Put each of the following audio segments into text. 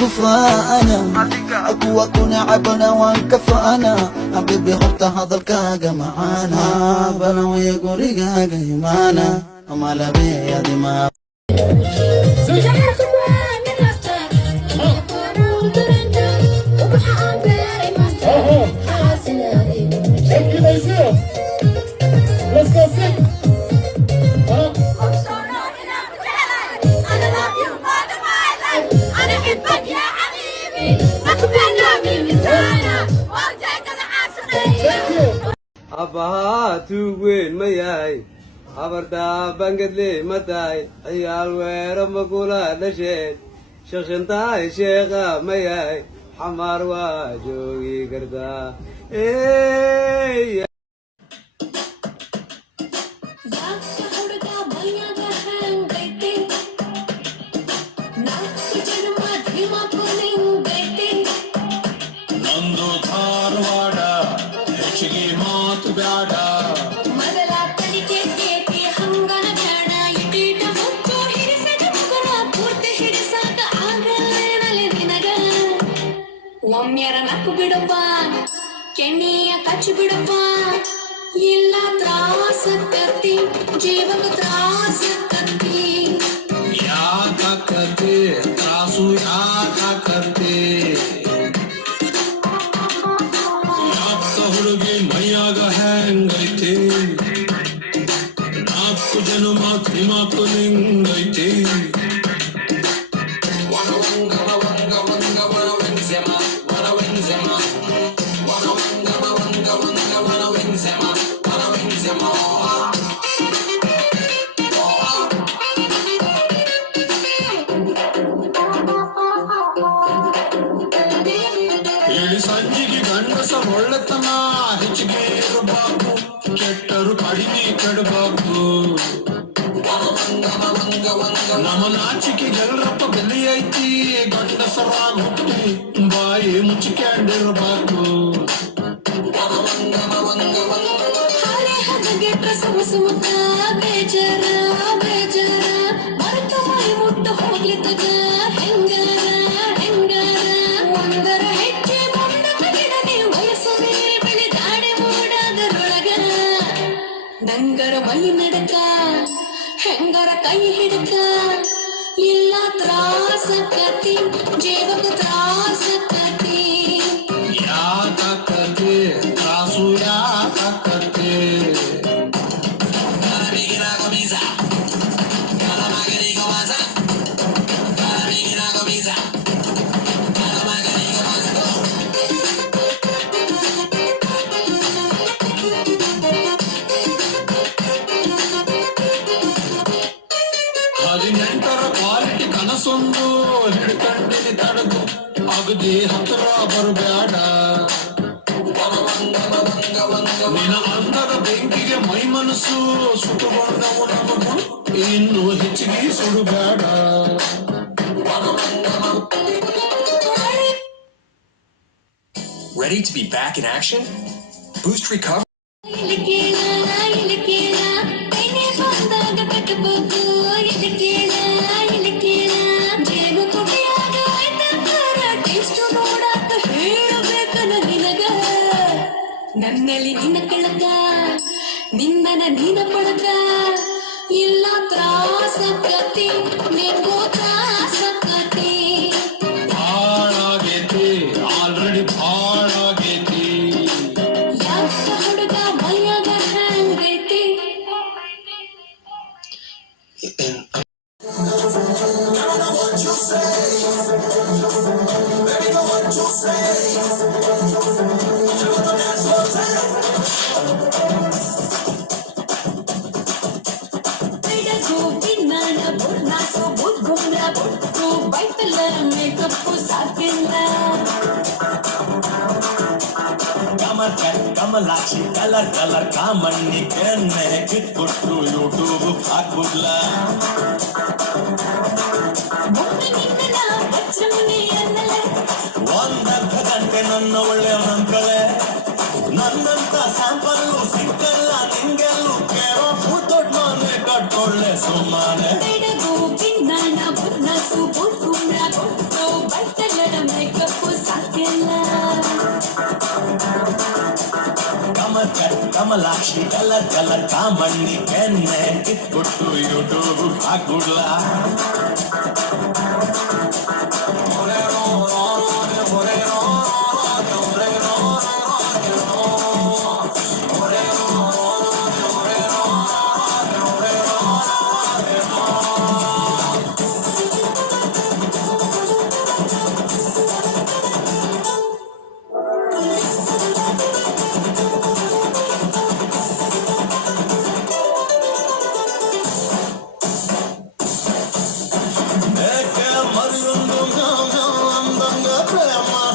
كفانا أقوى كنا عبنا وانكفانا حبيبي حط هذا الكاقة معانا بنا ويقول رقاقة يمانا وما لبي يا دماغ Let's go sing. Abaha tuwin mayay abarda bangadle matay ayal wera magula dashe shaqshantaay sheekha mayay xamar waa joogi kartaa ನಂದು ಧಾರವಾಡ ಹೆಚ್ಚಿಗೆ ಮಾತು ಬ್ಯಾಡ ಮೊದಲ ಕಲಿಕೆ ಕೇಕೆ ಹಂಗನ ಬೇಡ ಇಟೀಟ ಮುಚ್ಚು ಹಿಡಿಸದ ಮಗನ ಪೂರ್ತಿ ಹಿಡಿಸಾಕ ಆಗಲೇನಲೆ ನಿನಗ ಒಮ್ಮೆರ ನಕ್ಕು ಬಿಡಪ್ಪ ಕೆನ್ನೆಯ ಕಚ್ಚಿ ಬಿಡಪ್ಪ ಇಲ್ಲ ತ್ರಾಸ ಕತ್ತಿ ಜೀವಕ ತ್ರಾಸ ಕತ್ತಿ ಯಾಕತ್ತೆ ತ್ರಾಸು ಯಾಕತ್ತೆ ಹುಡುಗಿ ಮೈಯಾಗ ಹೆಂಗೈತೆ ನಾಲ್ಕು ಜನ್ಮ ತ್ರಿಮಾತು ನಿಂಗೈತೆ ಹೇಳಿ ಸಂಜಿಗೆ ಗಂಡಸ ಒಳ್ಳೆತನ ಹೆಚ್ಚಿಗೆ ಇರಬಾರ್ದು ಕೆಟ್ಟರು ಕಡಿಮೆ ಕೆಡಬಾರ್ದು ನಮ್ಮ ನಾಚಿಕೆ ಗೆಲ್ಲರಪ್ಪ ಬೆಲೆ ಐತಿ ಗಂಡಸರಾಗ ಹುಟ್ಟಿ ಬಾಯಿ ಮುಚ್ಚಿಕೊಂಡಿರಬಾರ್ದು ಹಳೆ ಹದಗೆ ಪ್ರಸವ ಸುಮುಖ ಬೇಜಾರ ಬೇಜಾರ ಮರೆತ ಮೈ ಮುಟ್ಟ ಹೋಗ್ಲಿ ತಗ ಹೆಂಗಾರ ಹೆಂಗಾರ ಒಂದರ ಹೆಚ್ಚೆ ಮುಂದಕ ಗಿಡನೆ ವಯಸ್ಸು ಮೀರಿ ಬೆಳೆದಾಡೆ ಮೂಡಾದರೊಳಗ ನಂಗರ ಮೈ ನಡಕ ಹೆಂಗರ ಕೈ ಹಿಡಕ ಇಲ್ಲ ತ್ರಾಸ ಕತಿ ಜೀವಕ ತ್ರಾಸ ಕತಿ ಯಾಕತ್ತೆ ತ್ರಾಸು ಯಾಕತ್ತೆ ಹದಿನೆಂಟರ ಕ್ವಾಲಿಟಿ ಕನಸೊಂದು ಹಿಡ್ಕಂಡಿನಿ ತಡೆದು ಅಗದಿ ಹತ್ರ ಬರಬೇಡ ನಿನ್ನ ಅಂದದ ಬೆಂಕಿಗೆ ಮೈ ಮನಸ್ಸು ಸುಟ್ಟುಕೊಂಡವು ನಮಗೂ ಇನ್ನು ಹೆಚ್ಚಿಗೆ ಸುಡುಬೇಡ Ready to be back in action? Boost recovery. ಇಲ್ಲಿ ಕೇಳ ಕೈನೇ ಬಂದಾಗ ಕಟ್ಟಬೇಕು ಇಲ್ಲಿ ಕೇಳ ಜೇನು ತುಟಿಯಾಗ ಆಯ್ತಾರ ಟೇಸ್ಟ್ ನೋಡಾಕ ಹೇಳಬೇಕನ ನಿನಗ ನನ್ನಲ್ಲಿ ನಿನ್ನ ಕಳಕ ನಿನ್ನನ ನೀನ ಪಡಕ ಇಲ್ಲ ತ್ರಾಸ ಕತಿ ನಿಂಗೂ ತ್ರಾಸ ಕತಿ ಭಾಳಾಗೈತಿ ಆಲ್ರೆಡಿ ಭಾಳಾಗೈತಿ ಯಾಕ ಹುಡುಗ ಮೈಯಾಗ ಹಂಗೈತಿ ಕಮಲಾಕ್ಷಿ ಕಲರ್ ಕಾಮಣ್ಣಿ ಕೆನ್ನೆ ಕಿಟ್ಬಿಟ್ರು ಯೂಟ್ಯೂಬ್ ಹಾಕ್ಬಿಡ್ಲ ಒಂದರ್ಧ ಗಂಟೆ ನನ್ನ ಒಳ್ಳೆ ಮಂಕಳೆ ನನ್ನಂತ ಸ್ಯಾಂಪಲ್ಲು ಸಿಕ್ಕಲ್ಲ ನಿಂಗೆಲ್ಲೂ ಕೇಳೋ ದೊಡ್ಡ ಮನೆ ಕಟ್ಕೊಳ್ಳೆ ಸುಮ್ಮನೆ ಕಮಲಾಕ್ಷಿ ಕಲರ್ ಕಾಮಣ್ಣಿ ಕೆನ್ನೆ ಕಿತ್ಬಿಟ್ಟು ಯೂಟ್ಯೂಬ್ ಹಾಕ್ಬಿಡ್ಲ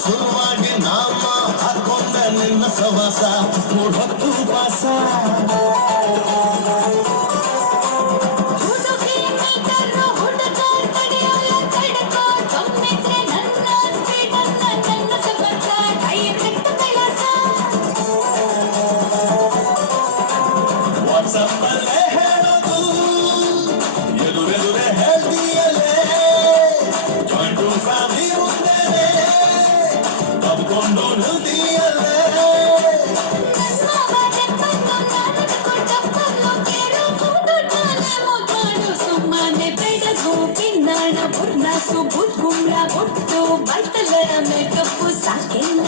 ಶುರುವಾಗಿ ನಾಮ ಹಾಕೊಂಡ ನಿನ್ನ ಸವಾಸ ಮೂಢತ್ತು ಪಾಸ ವಾಟ್ಸಪ್ಪಲ್ಲೇ ಹೇಳೋದು ಎದುರೆದುರೆ ಹೇಳ್ತೀಯಲ್ಲೇ ಜಾಯಿಂಟು ಫ್ಯಾಮಿಲಿ ಮುಂದೆನೆ ತಬ್ಕೊಂಡು ನಿಲ್ತೀಯಲ್ಲೇ ಸುಬುದ್ ಗುಮ್ರ ಬೊಟ್ಟು ಬರ್ತಲರ ಮೇಕಪ್ಪು ಸಾಕಿಲ್ಲ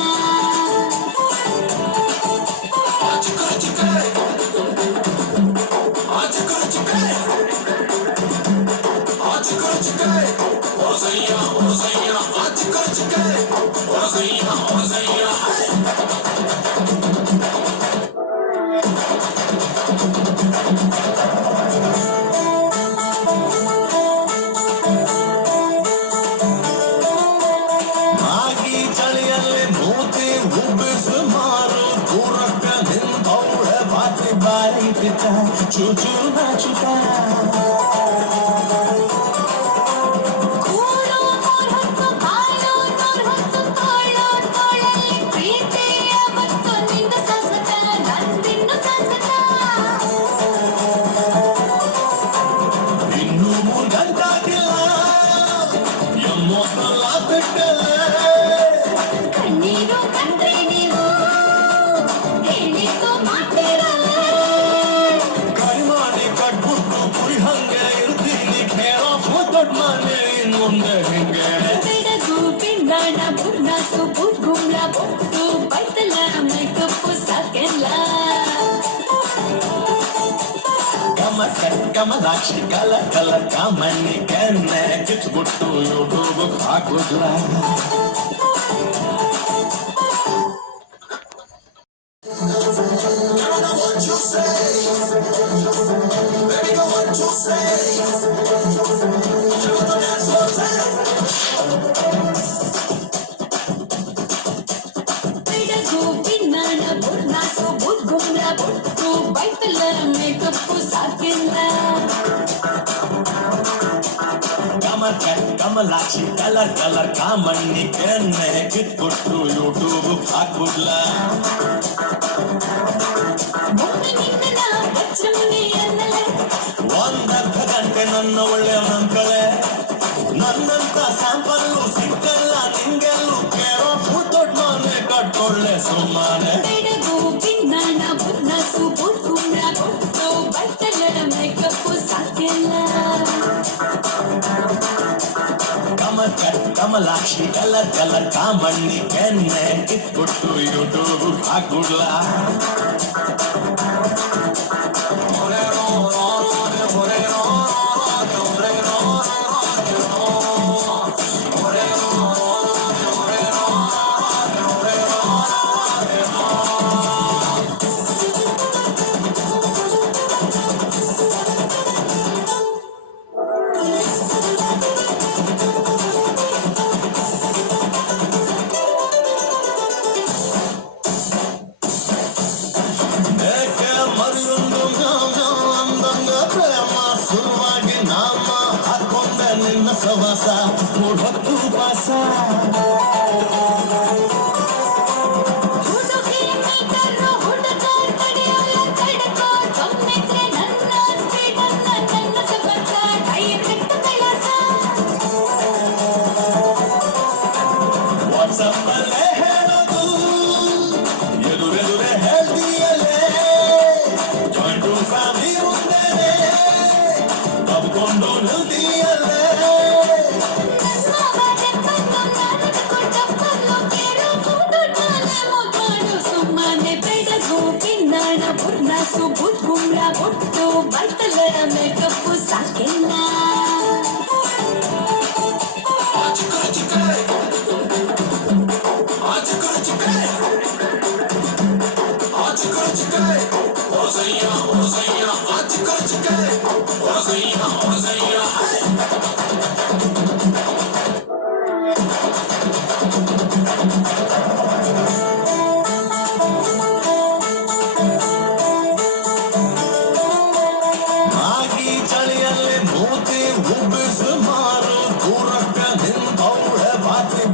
ಆಗಿ ಚಳಿಯಲ್ಲಿ ಮೂತಿ ಉಬ್ಬಿಸು ಮಾರು ದೂರಕ್ಕ ನಿಂತವಳ ಬಾತಿ ಬಾರಿ ಪಿತ ಚೂಚು ನಾಚುತ ಇನ್ನು 3 ಗಂಟಾಗಿಲ್ಲ ಎಮ್ಮೊತ್ತಲ್ಲ ಬಿಟ್ಟಲ್ಲ ಕಣ್ಣೀರು ಕಂಡ್ರೆ ನೀವು ಹೇಳಿದ್ದು ಮಾಡ್ತಿರಲ್ಲ ಕೈಮಾಡಿ ಕಟ್ಬಿಟ್ಟು ಕುರಿ ಹಂಗೆ ಇರ್ತೀನಿ ಕೇಳ ದೊಡ್ಡ ಮನೆ ಇನ್ನೊಂದೆ ಹಿಂಗೆ ಬೆಡಗು ಪಿಂಡಾಣ ಬುರ್ನಾಸು ಬುದ್ ಗುಮ್ಲ ಬೊಟ್ಟು ಬೈತಲ ಮೇಕಪ್ಪು ಸಾಕೆಲ್ಲ ಕಮಲಾಕ್ಷಿ ಕಲರ್ ಕಾಮಣ್ಣಿ ಕೆನ್ನೆ ಕಿತ್ಬಿಟ್ಟು ಯೂಟ್ಯೂಬ್ ಹಾಕುದ್ಲ ಬೆಡಗು ಪಿಂಡಾಣ ಬುರ್ನಾಸು ಬುದ್ ಗುಮ್ಲ ಬೊಟ್ಟು ಬೈತಲ ಮೇಕಪ್ಪು ಸಾಕೆಲ್ಲ ಕಮಲಾಕ್ಷಿ ಕಲರ್ ಕಾಮಣ್ಣಿ ಕೆನ್ನೆ ಕಿತ್ಬಿಟ್ಟು ಯೂಟ್ಯೂಬ್ ಹಾಕ್ಬಿಡ್ಲ ಒಮ್ಮೆ ನಿನ್ನ ವಜ್ರಮುನಿ ಅನ್ನಲೆ ಒಂದರ್ಧ ಗಂಟೆ ನನ್ನ ಒಳ್ಳೆ ನಂಕಳೆ ನನ್ನಂತ ಸ್ಯಾಂಪಲ್ಲು ಸಿಕ್ಕಲ್ಲ ನಿಂಗೆಲ್ಲೂ ಕೇಳೋ ದೊಡ್ಡ ಮನೆ ಕಟ್ಕೊಳ್ಳೆ ಸುಮ್ಮನೆ ಬೆಡಗು ಪಿಂಡಾಣ ಬುರ್ನಾಸು ಬುದ್ ಗುಮ್ಲ ಬೊಟ್ಟು ಬೈತಲ ಮೇಕಪ್ಪು ಸಾಕೆಲ್ಲ ಕಮಲಾಕ್ಷಿ ಕಲರ್ ಕಾಮಣ್ಣಿ ಕೆನ್ನೆ ಕಿತ್ಬಿಟ್ಟು ಯೂಟ್ಯೂಬ್ ಹಾಕ್ಬಿಡ್ಲ ಮರಿಯೊಂದು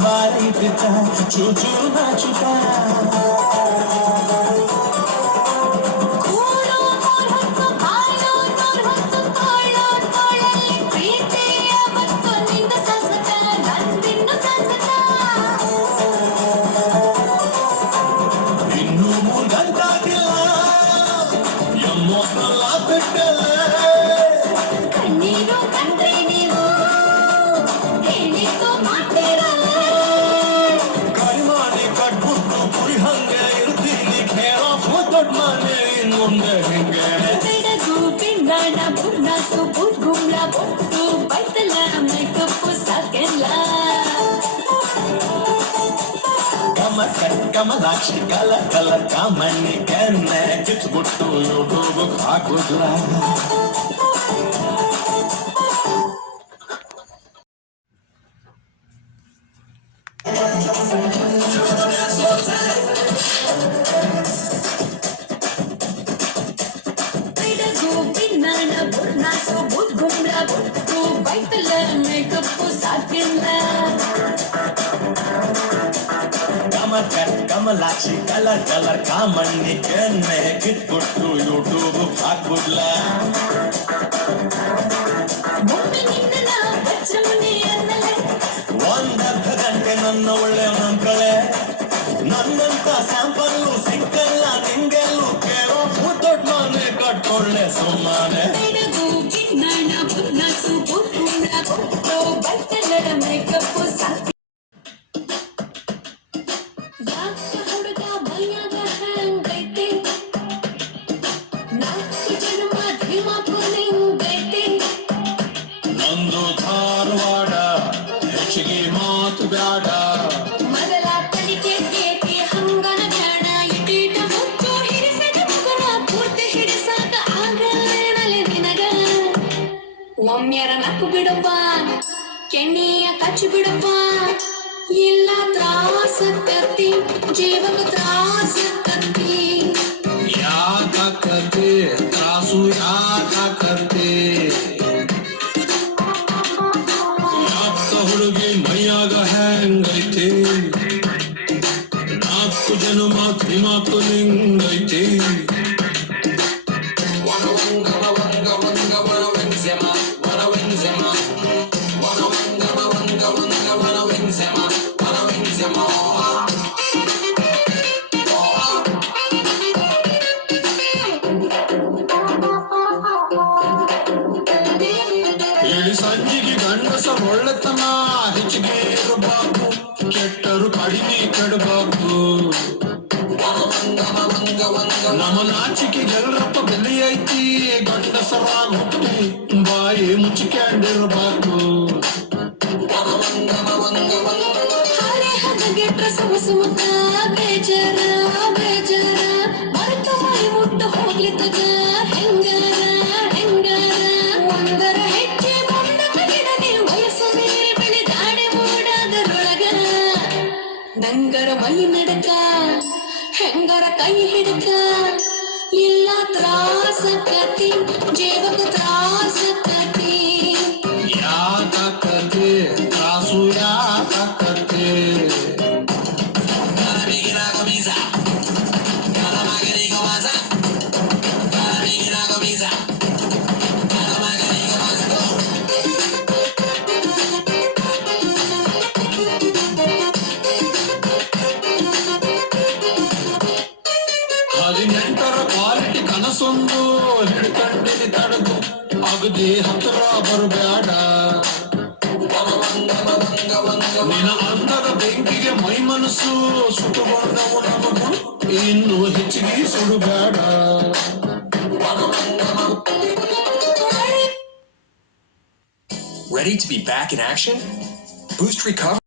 ಬಾರೈತಿದ್ದ ಚೂಚು ನಾಚುತ್ತ ಕೂಡೋ ಹೊತ್ತು ಬಾಳೋ ಹೊತ್ತು ತಾಳೋ ತಾಳಲ್ಲಿ ಪ್ರೀತಿಯ ಮತ್ತು ನಿಂದ ಸಂಸತ ನಂದಿನ್ನು ಸಂಸತ ಇನ್ನೂ 3 ಗಂಟಾಗಿಲ್ಲ ಎಮ್ಮೋಸ್ನಲ್ಲ ಬಿಟ್ಟಲ್ಲ ಕಣ್ಣೀರು ಕಂಡ್ರೆ ನೀವು ಹೇಳಿದ್ದು ಮಾಡ್ತೀರಲ್ಲ ಕೈಮಾಡಿ ಕಟ್ಬಿಟ್ಟು ಕುರಿ ಹಂಗೆ ಇರ್ತೀನಿ ಕೇಳೋ ದೊಡ್ಡ ಮನೆ ಇನ್ ಮುಂದೆ ಹಿಂಗೆ ಬೆಡಗು ಬಿಂದಾಣ ಬುರ್ನಾಸು ಬುರ್ಗುಂಬ್ಳ ಬೊಟ್ಟು ಬೈತಲ್ಲ ಮೇಕಪ್ಪು ಸಾಕೆಲ್ಲ ಕಮಲಾಕ್ಷಿ ಕಲರ್ ಕಾಮಣ್ಣಿ ಕೆನ್ನೆ ಕಿತ್ಬಿಟ್ಟು ಯೂಟ್ಯೂಬ್ ಹಾಕುದ್ಲ ಬೆಡಗು ಬಿಂದಾಣ ಬುರ್ನಾಸು ಬುರ್ಗುಂಬ್ಳ ಬೊಟ್ಟು ಬೈತಲ್ಲ ಮೇಕಪ್ಪು ಸಾಕೆಲ್ಲ ಕಮಲಾಕ್ಷಿ ಕಲರ್ ಕಾಮಣ್ಣಿ ಕೆನ್ನೆ ಕಿತ್ಬಿಟ್ಟು ಯೂಟ್ಯೂಬ್ ಹಾಕ್ಬಿಡ್ಲ ಒಮ್ಮೆ ನಿನ್ನ ವಜ್ರಮುನಿ ಅನ್ನಲೆ ಒಂದರ್ಧ ಗಂಟೆ ನನ್ನ ಒಳ್ಳೆ ನಂಕಳೆ ನನ್ನಂತ ಸ್ಯಾಂಪಲ್ಲು ಸಿಕ್ಕಲ್ಲ ನಿಂಗೆಲ್ಲೂ ಕೇಳೋ ದೊಡ್ಡ ಮನೆ ಕಟ್ಟೊಳ್ಳೆ ಸುಮ್ಮನೆ ಬೆಡಗು ಬಿಂದಾಣ ಬುರ್ನಾಸು ಬುರ್ಗುಂಬ್ಳ ಬೊಟ್ಟು ಬೈತಲ್ಲ ಮೇಕಪ್ಪು ಸಾಕೆ ಯಾಕೆ ಹುಡುಗ ಮೈಯಾಗ ಹಂಗೈತೆ ನಾಲ್ಕು ಜನ್ಮ ಧೀಮಾಪು ನಿಂಗೈತೆ ನಂದು ಧಾರವಾಡ ಹೆಚ್ಚಿಗೆ ಮಾತು ಬ್ಯಾಡ ಮೊದಲ ಕಲಿಕೆ ಕೇತಿ ಹಂಗನ ಜಾಣ ಇಟೀಟ ಮುಚ್ಚು ಹಿಡಿಸದ ಮಗನ ಪೂರ್ತಿ ಹಿಡಿಸಾಕ ಆಗಲೇನಲೆ ನಿನಗ ಒಮ್ಮೆರ ನಕ್ಕು ಬಿಡಪ್ಪ ಕೆಣ್ಣಿಯ ಕಚ್ಚಿ ಬಿಡಪ್ಪ ಇಲ್ಲ ತ್ರಾಸ ಕತ್ತಿ ಜೀವಕ ತ್ರಾಸ ಕತ್ತಿ ಯಾಕತ್ತೆ ತ್ರಾಸು ಯಾಕತ್ತೆ ಯಾಕ ಹುಡುಗಿ ಮೈಯಾಗ ಹೆಂಗೈತೆ 4 ಜನ್ಮ ಧೀಮಾಕು ನಿಂಗೈತೆ ಹೇಳಿ ಸಂಜಿಗೆ ಗಂಡಸ ಒಳ್ಳೆತನ ಹೆಚ್ಚಿಗೆ ಇರಬಾರ್ದು ಕೆಟ್ಟರು ಕಡಿಮೆ ಕೆಡಬಾರ್ದು ನಮ್ಮ ನಾಚಿಕೆ ಗೆಲ್ಲರಪ್ಪ ಬೆಲೆ ಐತಿ ಗಂಡಸರಾಗ ಹುಟ್ಟಿ ಬಾಯಿ ಮುಚ್ಚಿಕೊಂಡಿರಬಾರ್ದು ಹಾರೆ ಹದಗೆಟ್ರ ಸುಮುತ್ತ ಬೇಜಾರ ಬೇಜಾರ ಮರೆತ ಮೈ ಮುಟ್ಟ ಹೋಗ್ಲಿ ತಗ ಹೆಂಗಾರ ಒಂದರ ಹೆಜ್ಜೆ ಮುಂದಕ್ಕ ಗಿಡನೆ ವಯಸ್ಸು ಮೀರಿ ಬೆಳೆದಾಡೆ ಮೂಡಾದರೊಳಗ ನಂಗರ ಮೈ ನಡಕ ಹೆಂಗರ ಕೈ ಹಿಡಕ ಇಲ್ಲ ತ್ರಾಸ ಕತಿ ಜೀವಕ ತ್ರಾಸ ಕತಿ ಯಾಕತ್ತೆ ತ್ರಾಸು ಯಾಕತ್ತೆ ಹದಿನೆಂಟರ ಕ್ವಾಲಿಟಿ ಕನಸೊಂದು ಹಿಡ್ಕಂಡಿನಿ ತಡೆದು ಅಗದಿ ಹತ್ರ ಬರಬೇಡ ನಿನ್ನ ಅಂದದ ಬೆಂಕಿಗೆ ಮೈ ಮನಸ್ಸು ಸುಟ್ಟುಕೊಂಡವು ನಮಗೂ ಇನ್ನು ಹೆಚ್ಚಿಗೆ ಸುಡುಬೇಡ Ready to be back in action? Boost Recovery.